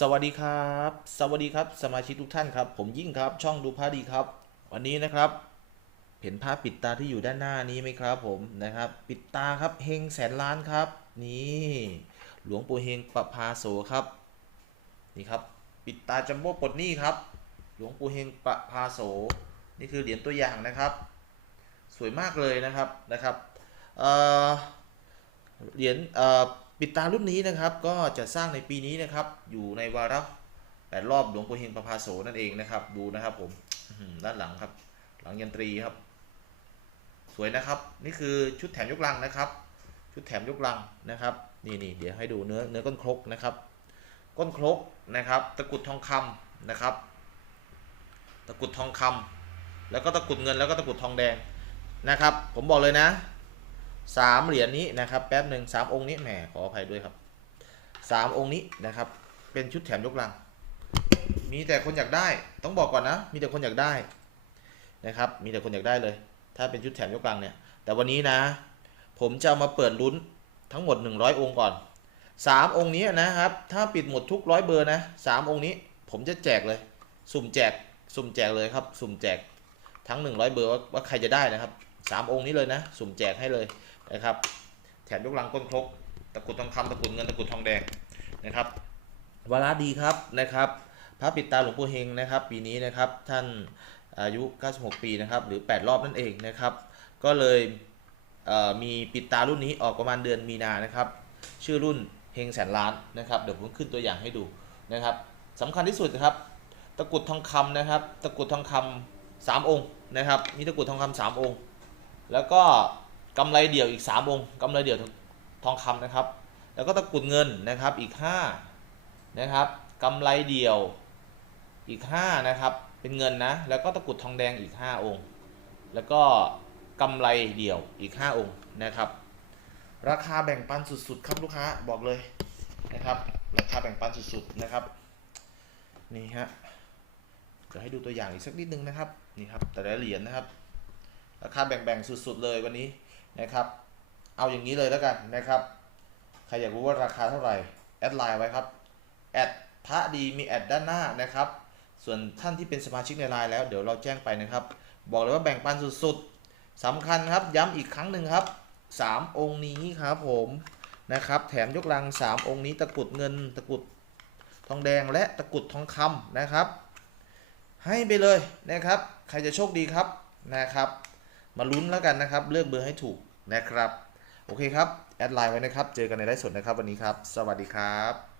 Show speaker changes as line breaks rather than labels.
สวัสดีครับ สวัสดีครับสมาชิกทุกท่านครับ ผมยิ่งครับ ช่องดูพระดีครับ วันนี้นะครับ เห็นภาพปิดตาที่อยู่ด้านหน้านี้ไหมครับผมนะครับ ปิดตาครับเฮงแสนล้านครับ นี่หลวงปู่เฮงประพาโสครับนี่ครับ ปิดตาจัมโบ้ปลดหนี้ครับ หลวงปู่เฮงประพาโส นี่คือเหรียญตัวอย่างนะครับ สวยมากเลยนะครับนะครับเเหรียญ ปิดตารุ่นนี้นะครับก็จะสร้างในปีนี้นะครับ อยู่ในวาระแปดรอบหลวงปู่เฮงประพาโสนั่นเองนะครับ ดูนะครับผมด้านหลังครับ หลังยันตรีครับ สวยนะครับ นี่คือชุดแถมยกลังนะครับ ชุดแถมยกลังนะครับ นี่นี่เดี๋ยวให้ดูเนื้อเนื้อก้นครกนะครับ ก้นครกนะครับ ตะกรุดทองคำนะครับ ตะกรุดทองคำแล้วก็ตะกรุดเงินแล้วก็ตะกรุดทองแดงนะครับ ผมบอกเลยนะ สามเหรียญนี้นะครับแป๊บหนึ่งสามองค์นี้แหมขออภัยด้วยครับสามองค์นี้นะครับ เป็นชุดแถมยกลัง มีแต่คนอยากได้ต้องบอกก่อนนะ มีแต่คนอยากได้นะครับ มีแต่คนอยากได้เลย ถ้าเป็นชุดแถมยกลังเนี่ย แต่วันนี้นะ ผมจะมาเปิดลุ้นทั้งหมด 100 องค์ก่อน 3 องค์นี้นะครับ ถ้าปิดหมดทุกร้อยเบอร์นะสามองค์นี้ ผมจะแจกเลย สุ่มแจก สุ่มแจกเลยครับ สุ่มแจกทั้ง 100 เบอร์ว่าว่าใครจะได้นะครับ 3 องค์นี้เลยนะ สุ่มแจกให้เลย นะครับแถมยกลังก้นครกตะกรุดทองคำตะกรุดเงินตะกรุดทองแดงนะครับวาระดีครับนะครับพระปิดตาหลวงปู่เฮงนะครับ ปีนี้นะครับท่านอายุ 96 ปีนะครับหรือ 8 รอบนั่นเองนะครับ ก็เลยเอ่อมีปิดตารุ่นนี้ออกประมาณเดือนมีนานะครับ ชื่อรุ่นเฮงแสนล้านนะครับเดี๋ยวผมขึ้นตัวอย่างให้ดูนะครับสำคัญที่สุดนะครับ ตะกรุดทองคำนะครับ ตะกรุดทองคำสามองค์นะครับมีตะกรุดทองคำสามองค์ แล้วก็ กำไรเดี่ยวอีกสามองค์กำไรเดี่ยวทองคำนะครับ แล้วก็ตะกรุดเงินนะครับอีกห้านะครับกำไรเดี่ยวอีกห้านะครับเป็นเงินนะแล้วก็ตะกรุดทองแดงอีกห้าองค์ แล้วก็กำไรเดี่ยวอีก 5 องค์นะครับ ราคาแบ่งปันสุดๆ ครับลูกค้าบอกเลยนะครับ ราคาแบ่งปันสุดๆนะครับนี่ฮะจะให้ดูตัวอย่างอีกสักนิดนึงนะครับนี่ครับแต่ละเหรียญนะครับราคาแบ่งๆสุดๆเลยวันนี้ นะครับ เอาอย่างนี้เลยแล้วกันนะครับ ใครอยากรู้ว่าราคาเท่าไหร่ แอดไลน์ไว้ครับแอดพระดีมีแอดด้านหน้านะครับ ส่วนท่านที่เป็นสมาชิกในไลน์แล้วเดี๋ยวเราแจ้งไปนะครับ บอกเลยว่าแบ่งปันสุดๆสำคัญครับย้ำอีกครั้งหนึ่งครับสามองค์นี้ครับผมนะครับ แถมยกลังสามองค์นี้ตะกุดเงินตะกุดทองแดงและตะกุดทองคำนะครับ ให้ไปเลยนะครับ ใครจะโชคดีครับนะครับ มาลุ้นแล้วกันนะครับ เลือกเบอร์ให้ถูกนะครับ โอเคครับ แอดไลน์ไว้นะครับ เจอกันในไลฟ์สดนะครับวันนี้ครับ สวัสดีครับ